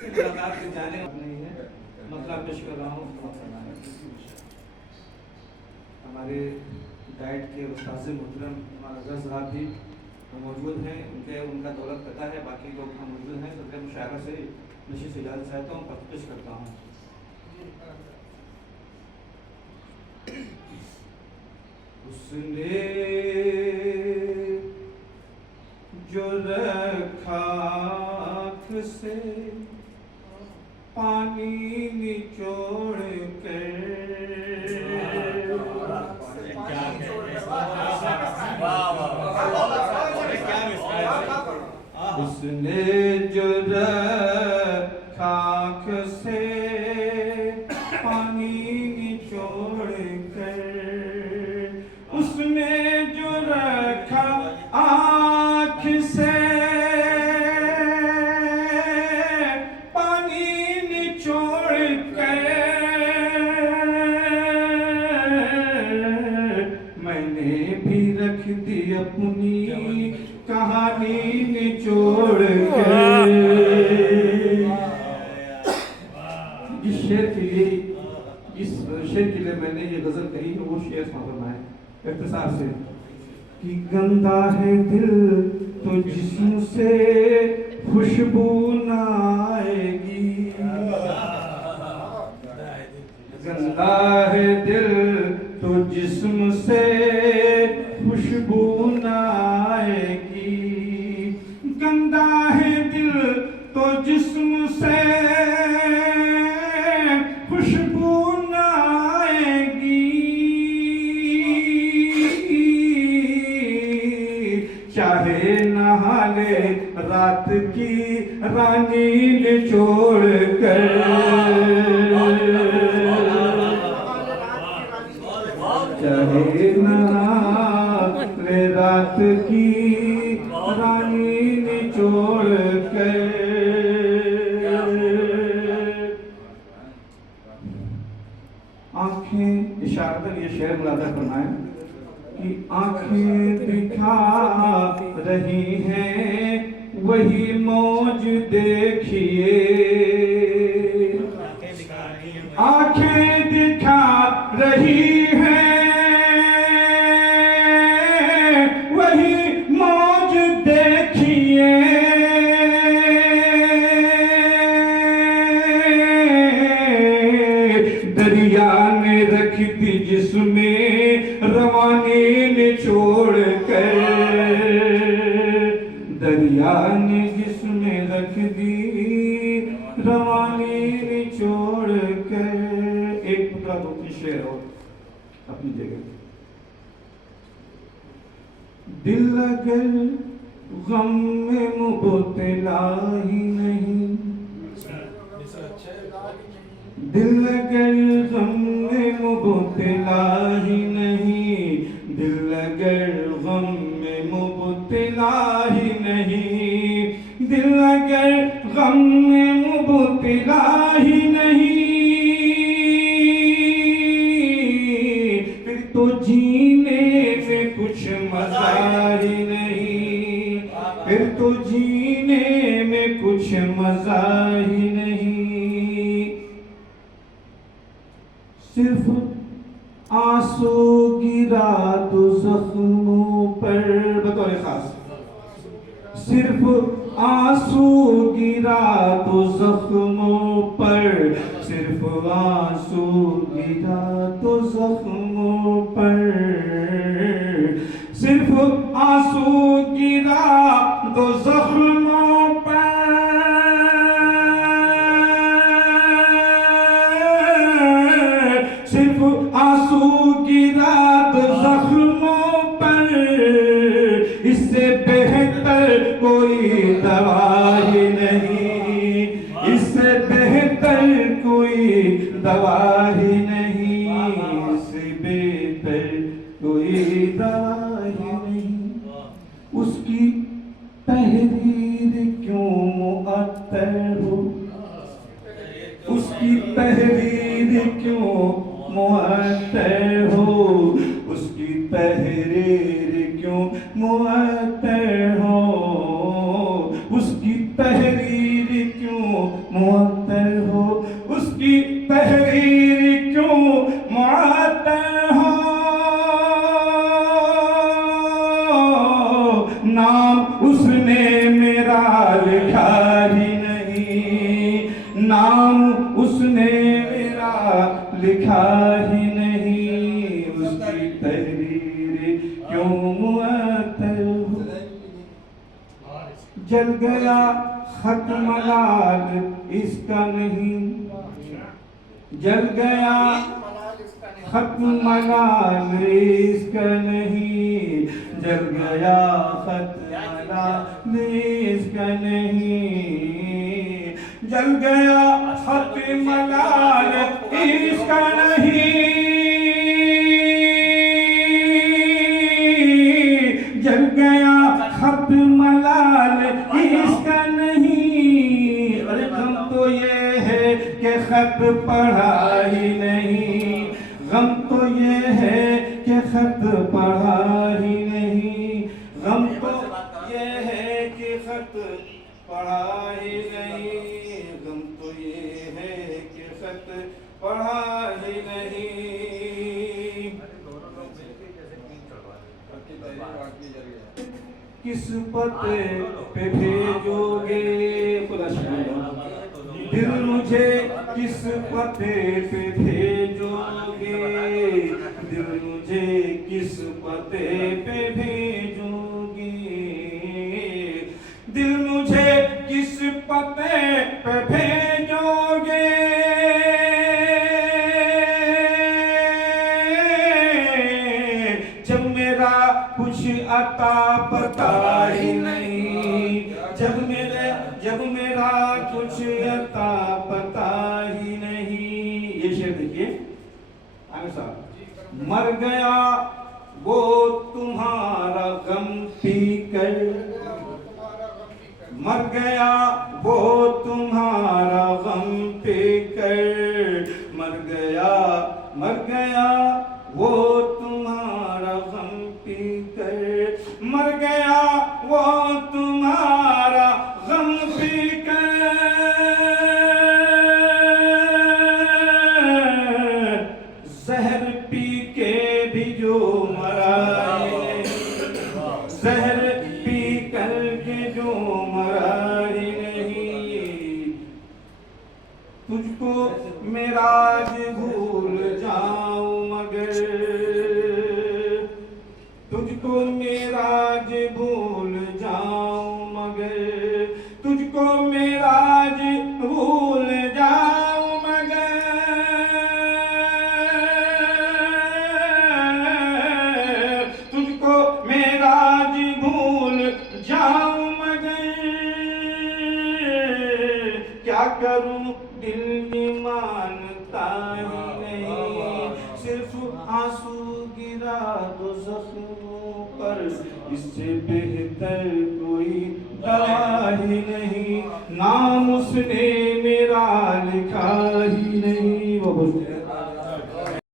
मुलाकात के जाने नहीं है, मसला पेश कर रहा हूँ। हमारे डाइट के उस्ताद मोहतरम रज़ा साहब भी मौजूद हैं, उनका दौलत पता है, बाकी लोग हम मौजूद हैं। सदर मुशायरा से नशीद से इजाज़त चाहता हूँ, पेश करता हूँ। उसने जो रखा से पानी निचोड़ कर, उसने जो रखा से पानी निचोड़ कर, उसने जो रखा आँख से अपनी कहानी निचोड़ कर। जिस शेर के लिए मैंने ये गजल कही है, वो शेर फरमाए इख्तिसार से कि गंदा है दिल तो जिस्म से खुशबू न आएगी, गंदा है दिल तो जिस्म से खुशबू न आएगी, गंदा है दिल तो जिस्म से खुशबू न आएगी, चाहे नहा ले रात की रानी निचोड़ कर, चाहे रात की रानी निचोड़ कर। आंखें इशारतन ये शेर मुलादा फरमाए कि आंखें दिखा रही हैं वही मौज देखिए, आंखें दिखा रही हैं दरिया ने रख दी जिसमें रवानी निचोड़ कर, दरिया ने जिसमें रख दी रवानी निचोड़ कर। एक टुकड़ा दो की शेर और अपनी जगह। दिल अगर गम में मुबतला ही नहीं, दिल अगर गम में मुबतला ही नहीं, दिल अगर गम में मुबतला ही नहीं, दिल अगर गम में मुबतला ही नहीं, फिर तो जीने में कुछ मजा ही नहीं, फिर तो जीने में कुछ मजा ही नहीं। सिर्फ आंसू गिरा तो जख्मों पर, बतौर खास, सिर्फ आंसू गिरा तो जख्मों पर, सिर्फ आंसू गिरा तो जख्मों पर, सिर्फ आंसू गिरा तो जख्मों पर, आंसू गिरा दो जख्मों पर, इससे बेहतर कोई दवा ही नहीं, इससे बेहतर कोई दवा ही नहीं, इससे बेहतर कोई दवा ही नहीं। उसकी तहरीर क्यों मुअत्तर हो, उसकी तहरीर क्यों मुअत्तर हो, उसकी तहरीर क्यों मुअत्तर हो, उसकी तहरीर क्यों तहरीर क्यों मुअत्तल हो, नाम उसने मेरा लिखा ही नहीं, नाम उसने मेरा लिखा ही नहीं, उसकी तहरीर क्यों मुअत्तल हो। जल गया खत मलाल इसका नहीं, जल गया खत मलाल इसका नहीं, जल गया खत मलाल इसका नहीं, जल गया खत मलाल इसका नहीं, जल गया खत मलाल इसका नहीं। अरे गम तो ये है कि खत पढ़ा ही नहीं, गम तो ये है कि खत पढ़ा ही नहीं, गम तो ये है कि खत पढ़ा ही नहीं, गम तो ये है कि खत पढ़ा ही नहीं। किस पते पे भेजोगे, दिल मुझे किस पते पे भेजोगे, दिल मुझे किस पते पे भेजोगे, दिल मुझे किस पते पे भेजोगे, जब मेरा कुछ अता पता ही नहीं, जब मेरा कुछ अता पता ही नहीं। ये शेर देखिए आगे साहब। मर गया वो तुम्हारा गम पी कर, मर गया वो तुम्हारा गम पी कर, मर गया वो तुम्हारा गम पी कर, मर गया वो तुम्हारा गम पी कर, जहर पी के भी जो मरा ही नहीं, जहर पी कर के जो मरा ही नहीं, तुझको मेरा आज भूल जाऊं मगर, तुझको मेरा आज भूल जाऊं मगर, तुझको मेरा आज भूल जाऊं मगर, तुझको मेरा आज भूल जाऊं मगर, क्या करूं दिल में मानता ही नहीं, सिर्फ आंसू गिरा दो जख्मों पर, इससे बेहतर कोई दवा ही नहीं, नाम उसने